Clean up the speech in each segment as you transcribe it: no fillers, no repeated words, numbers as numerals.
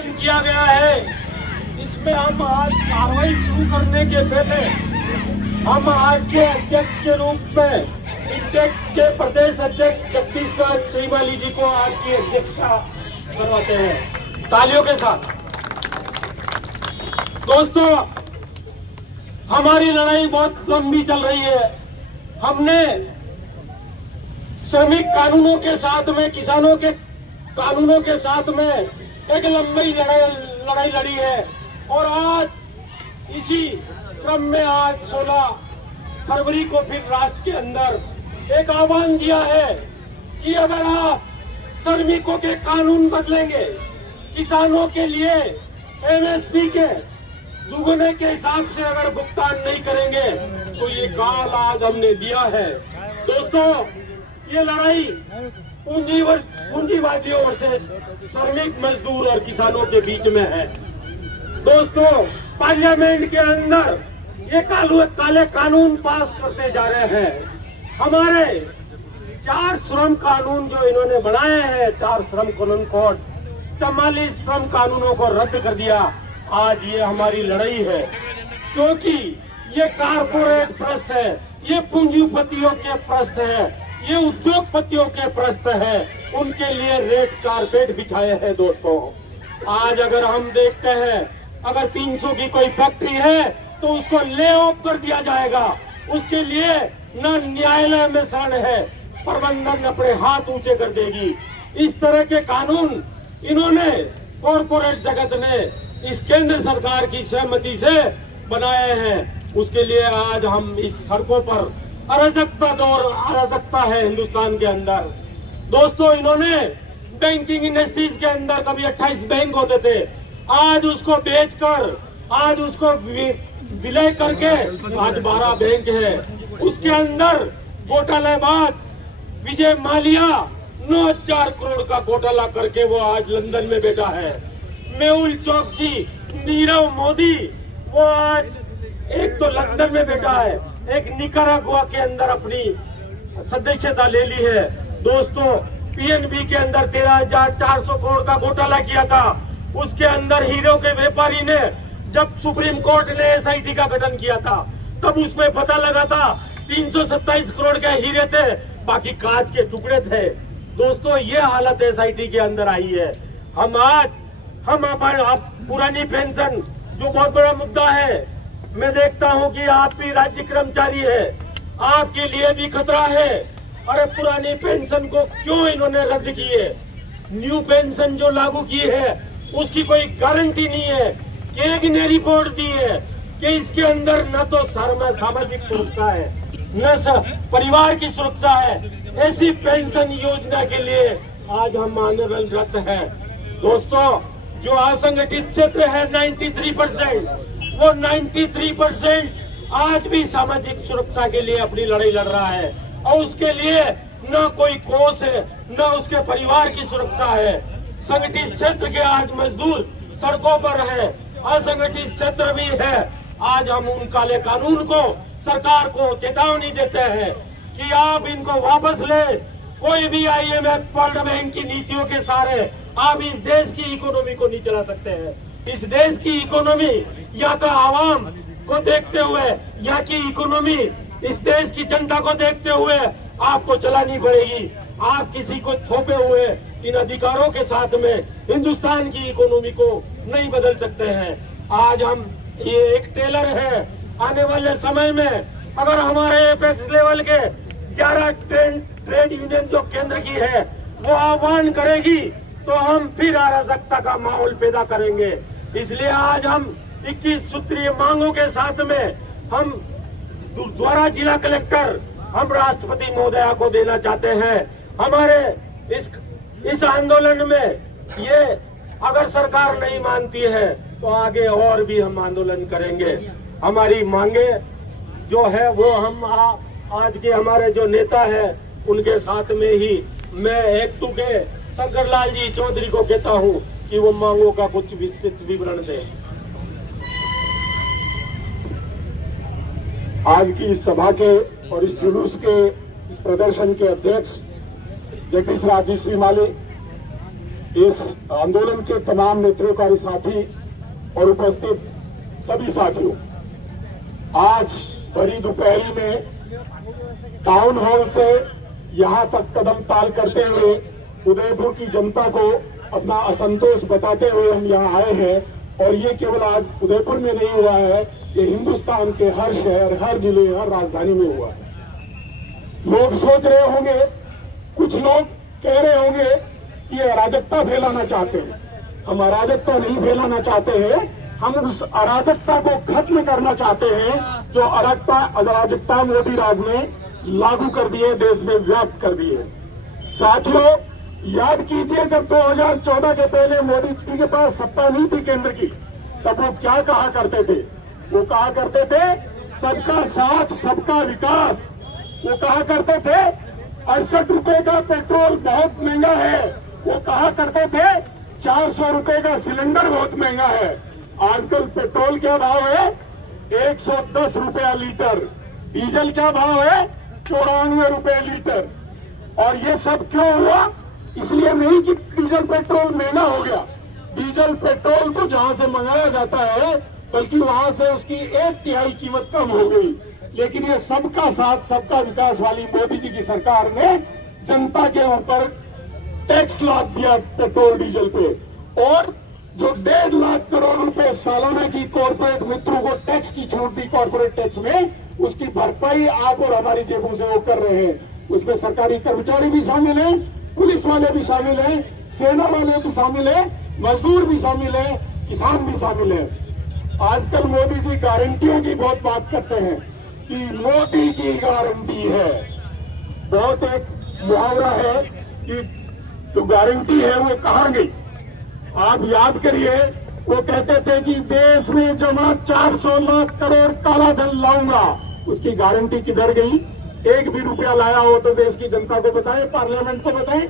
किया गया है। इसमें हम आज कार्रवाई शुरू करने के पहले हम आज के अध्यक्ष के रूप में इंटेक्स के प्रदेश अध्यक्ष जगदीश राज श्रीमाली जी को आज की अध्यक्षता करवाते हैं तालियों के साथ। दोस्तों, हमारी लड़ाई बहुत लंबी चल रही है। हमने श्रमिक कानूनों के साथ में, किसानों के कानूनों के साथ में एक लंबी लड़ाई लड़ी है और आज इसी क्रम में आज 16 फरवरी को फिर राष्ट्र के अंदर एक आह्वान दिया है कि अगर आप श्रमिकों के कानून बदलेंगे, किसानों के लिए एमएसपी के दुगने के हिसाब से अगर भुगतान नहीं करेंगे तो ये काल आज हमने दिया है। दोस्तों, ये लड़ाई पूंजीवादियों से श्रमिक मजदूर और किसानों के बीच में है। दोस्तों, पार्लियामेंट के अंदर ये काले कानून पास करते जा रहे हैं। हमारे 4 श्रम कानून जो इन्होंने बनाए हैं, 4 श्रम कानून कोड, 44 श्रम कानूनों को रद्द कर दिया। आज ये हमारी लड़ाई है क्योंकि ये कारपोरेट प्रश्न है, ये पूंजीपतियों के प्रश्न है, ये उद्योगपतियों के प्रश्न है, उनके लिए रेड कारपेट बिछाए हैं। दोस्तों, आज अगर हम देखते हैं, अगर 300 की कोई फैक्ट्री है तो उसको ले ऑफ कर दिया जाएगा। उसके लिए न न्यायालय में शरण है, प्रबंधन अपने हाथ ऊंचे कर देगी। इस तरह के कानून इन्होंने, कॉरपोरेट जगत ने इस केंद्र सरकार की सहमति से बनाए हैं। उसके लिए आज हम इस सड़कों पर अराजकता है हिंदुस्तान के अंदर। दोस्तों, इन्होंने बैंकिंग इंडस्ट्रीज के अंदर कभी 28 बैंक होते थे, आज उसको बेचकर, आज उसको विलय करके आज 12 बैंक है। उसके अंदर घोटालेबाज विजय माल्या 9,000 करोड़ का घोटाला करके वो आज लंदन में बैठा है। मेहुल चोकसी, नीरव मोदी, वो आज एक तो लंदन में बैठा है, एक निकारागुआ के अंदर अपनी सदस्यता ले ली है। दोस्तों, पीएनबी के अंदर 13,400 करोड़ का घोटाला किया था। उसके अंदर हीरो के व्यापारी ने, जब सुप्रीम कोर्ट ने एसआईटी का गठन किया था, तब उसमें पता लगा था 327 करोड़ के हीरे थे, बाकी कांच के टुकड़े थे। दोस्तों, ये हालत एसआईटी के अंदर आई है। हम पुरानी पेंशन जो बहुत बड़ा मुद्दा है, मैं देखता हूं कि आप भी राज्य कर्मचारी है, आपके लिए भी खतरा है। अरे, पुरानी पेंशन को क्यों इन्होंने रद्द की है? न्यू पेंशन जो लागू की है उसकी कोई गारंटी नहीं है। केग ने रिपोर्ट दी है कि इसके अंदर न तो सामाजिक सुरक्षा है, न परिवार की सुरक्षा है। ऐसी पेंशन योजना के लिए आज हम आंदोलनरत हैं। दोस्तों, जो असंगठित क्षेत्र है 93%, वो 93% आज भी सामाजिक सुरक्षा के लिए अपनी लड़ाई लड़ रहा है और उसके लिए न कोई कोष है, न उसके परिवार की सुरक्षा है। संगठित क्षेत्र के आज मजदूर सड़कों पर है, असंगठित क्षेत्र भी है। आज हम उन काले कानून को, सरकार को चेतावनी देते हैं कि आप इनको वापस ले। कोई भी IMF वर्ल्ड बैंक की नीतियों के सहारे आप इस देश की इकोनॉमी को नहीं चला सकते हैं। इस देश की इकोनॉमी यहाँ का आवाम को देखते हुए, यहाँ की इकोनॉमी इस देश की जनता को देखते हुए आपको चलानी पड़ेगी। आप किसी को थोपे हुए इन अधिकारों के साथ में हिंदुस्तान की इकोनॉमी को नहीं बदल सकते हैं। आज हम ये एक टेलर है। आने वाले समय में अगर हमारे एपेक्स लेवल के 11 ट्रेड यूनियन जो केंद्र की है वो आह्वान करेगी तो हम फिर अराजकता का माहौल पैदा करेंगे। इसलिए आज हम 21 सूत्रीय मांगों के साथ में हम द्वारा जिला कलेक्टर हम राष्ट्रपति महोदया को देना चाहते हैं। हमारे इस आंदोलन में ये अगर सरकार नहीं मानती है तो आगे और भी हम आंदोलन करेंगे। हमारी मांगे जो है वो हम आज के हमारे जो नेता है उनके साथ में ही मैं एक्टू के शंकरलाल जी चौधरी को कहता हूं कि वो मांगों का कुछ विस्तृत विवरण दें। आज की इस सभा के और इस जुलूस के, इस प्रदर्शन के अध्यक्ष जगदीश राज जी श्रीमाली, इस आंदोलन के तमाम नेतृत्वकारी साथी और उपस्थित सभी साथियों, आज बड़ी दोपहरी में टाउन हॉल से यहां तक कदम ताल करते हुए उदयपुर की जनता को अपना असंतोष बताते हुए हम यहां आए हैं। और ये केवल आज उदयपुर में नहीं हुआ है, ये हिंदुस्तान के हर शहर, हर जिले, हर राजधानी में हुआ है। लोग सोच रहे होंगे, कुछ लोग कह रहे होंगे कि ये अराजकता फैलाना चाहते हैं। हम अराजकता नहीं फैलाना चाहते हैं, हम उस अराजकता को खत्म करना चाहते हैं जो अराजकता मोदी राज ने लागू कर दिए, देश में व्याप्त कर दिए। साथियों, याद कीजिए, जब 2014 के पहले मोदी जी के पास सत्ता नहीं थी केंद्र की, तब वो क्या कहा करते थे? वो कहा करते थे सबका साथ सबका विकास। वो कहा करते थे 68 रुपए का पेट्रोल बहुत महंगा है। वो कहा करते थे 400 रुपए का सिलेंडर बहुत महंगा है। आजकल पेट्रोल क्या भाव है? 110 रुपया लीटर। डीजल क्या भाव है? 94 रुपए लीटर। और ये सब क्यों हुआ? इसलिए नहीं कि डीजल पेट्रोल महंगा हो गया। डीजल पेट्रोल तो जहां से मंगाया जाता है, बल्कि वहां से उसकी 1/3 कीमत कम हो गई। लेकिन ये सबका साथ सबका विकास वाली मोदी जी की सरकार ने जनता के ऊपर टैक्स लाद दिया पेट्रोल डीजल पे। और जो 1.5 लाख करोड़ रुपए सालाना की कॉर्पोरेट मित्रों को टैक्स की छूट दी कॉर्पोरेट टैक्स में, उसकी भरपाई आप और हमारी जेबों से वो कर रहे हैं। उसमें सरकारी कर्मचारी भी शामिल हैं, पुलिस वाले भी शामिल हैं, सेना वाले भी शामिल हैं, मजदूर भी शामिल हैं, किसान भी शामिल हैं। आजकल मोदी जी गारंटियों की बहुत बात करते हैं कि मोदी की गारंटी है। बहुत एक मुहावरा है कि जो गारंटी है वो कहाँ गई? आप याद करिए, वो कहते थे कि देश में जमा 400 लाख करोड़ काला धन लाऊंगा। उसकी गारंटी किधर गई? एक भी रुपया लाया हो तो देश की जनता को बताएं, पार्लियामेंट को बताएं।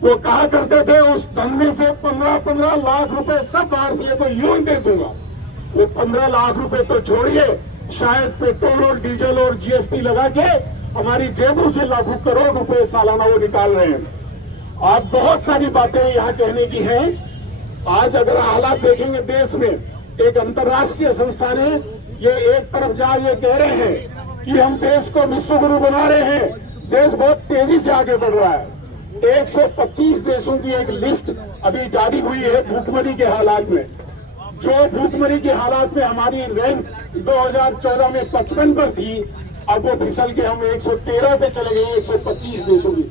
वो कहा करते थे उस धन में से 15-15 लाख रुपए सब भारतीय को यूं ही दे दूंगा। वो 15 लाख रुपए तो छोड़िए, शायद पेट्रोल और डीजल और जीएसटी लगा के हमारी जेबों से लाखों करोड़ रुपए सालाना वो निकाल रहे हैं। आप बहुत सारी बातें यहाँ कहने की हैं। आज अगर हालात देखेंगे देश में, एक अंतर्राष्ट्रीय संस्था ने ये एक तरफ जहाँ ये कह रहे हैं कि हम देश को विश्व गुरु बना रहे हैं, देश बहुत तेजी से आगे बढ़ रहा है। 125 देशों की एक लिस्ट अभी जारी हुई है भूखमरी के हालात में। जो भूखमरी के हालात में हमारी रैंक 2014 में 55 पर थी, अब वो फिसल के हम 113 पे चले गए, 125 देशों की।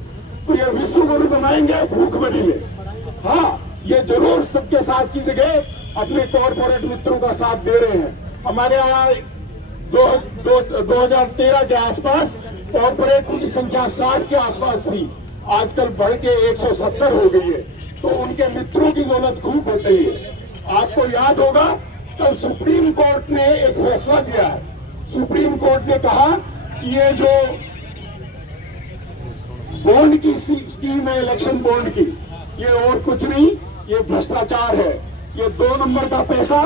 तो ये विश्व गुरु बनाएंगे भूखमरी में। हाँ, ये जरूर सबके साथ की जगह अपने कॉर्पोरेट मित्रों का साथ दे रहे हैं। हमारे यहाँ 2013 के आसपास कॉर्पोरेट की संख्या 60 के आसपास थी, आजकल बढ़ के 170 हो गई है। तो उनके मित्रों की दौलत खूब बढ़ रही है। आपको याद होगा कल सुप्रीम कोर्ट ने एक फैसला दिया है। सुप्रीम कोर्ट ने कहा कि ये जो बॉन्ड की स्कीम है, इलेक्शन बॉन्ड की, ये और कुछ नहीं, ये भ्रष्टाचार है। ये 2 नंबर का पैसा,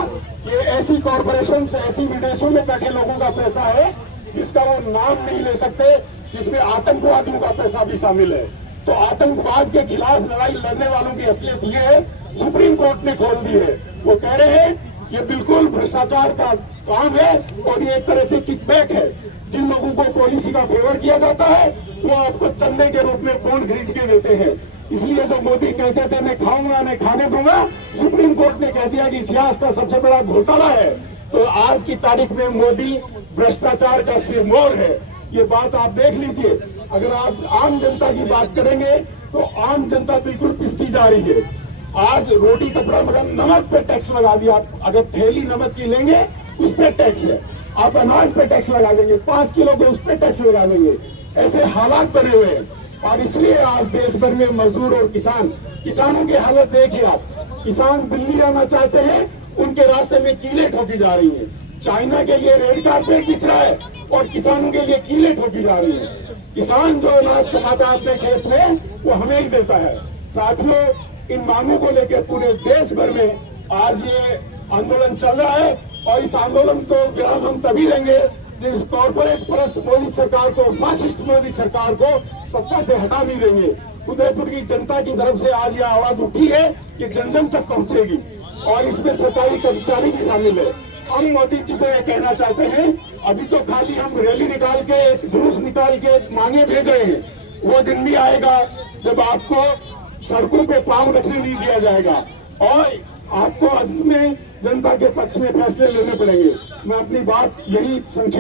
ये ऐसी कॉर्पोरेशन से, ऐसी विदेशों में बैठे लोगों का पैसा है जिसका वो नाम नहीं ले सकते, जिसमें आतंकवादियों का पैसा भी शामिल है। तो आतंकवाद के खिलाफ लड़ाई लड़ने वालों की असलियत ये है, सुप्रीम कोर्ट ने खोल दी है। वो कह रहे हैं ये बिल्कुल भ्रष्टाचार का काम है और ये एक तरह से किकबैक है। जिन लोगों को पॉलिसी का फेवर किया जाता है वो आपको चंदे के रूप में बॉन्ड खरीद के देते हैं। इसलिए जो मोदी कहते थे मैं खाऊंगा मैं खाने दूंगा, सुप्रीम कोर्ट ने कह दिया कि इतिहास का सबसे बड़ा घोटाला है। तो आज की तारीख में मोदी भ्रष्टाचार का सिरमौर है। ये बात आप देख लीजिए। अगर आप आम जनता की बात करेंगे तो आम जनता बिल्कुल पिसती जा रही है। आज रोटी कपड़ा मकान, नमक पे टैक्स लगा दिया। अगर थैली नमक की लेंगे उस पे टैक्स है, आप अनाज पे टैक्स लगा देंगे, 5 किलो के उस पे टैक्स लगा देंगे। ऐसे हालात बने हुए हैं। और इसलिए आज देश भर में मजदूर और किसानों की हालत देखिए आप। किसान दिल्ली आना चाहते हैं, उनके रास्ते में कीलें ठोकी जा रही है। चाइना के लिए रेड कारपेट बिछ रहा है और किसानों के लिए कीलें ठोकी जा रही है। किसान जो अनाज कमाता है अपने खेत में, वो हमें ही देता है। साथियों, इन मांगों को लेकर पूरे देश भर में आज ये आंदोलन चल रहा है और इस आंदोलन को विराम हम तभी देंगे जब इस कॉर्पोरेट परस्त मोदी सरकार को, फासिस्ट मोदी सरकार को सत्ता से हटा नहीं देंगे। उदयपुर की जनता की तरफ से आज यह आवाज उठी है कि जन जन तक पहुंचेगी और इसमें सरकारी कर्मचारी भी शामिल है। हम मोदी जी को यह कहना चाहते हैं, अभी तो खाली हम रैली निकाल के, जुलूस निकाल के मांगे भेज रहे हैं, वो दिन भी आएगा जब आपको सड़कों पे पांव रखने नहीं दिया जाएगा और आपको अंत में जनता के पक्ष में फैसले लेने पड़ेंगे। मैं अपनी बात यही संक्षेप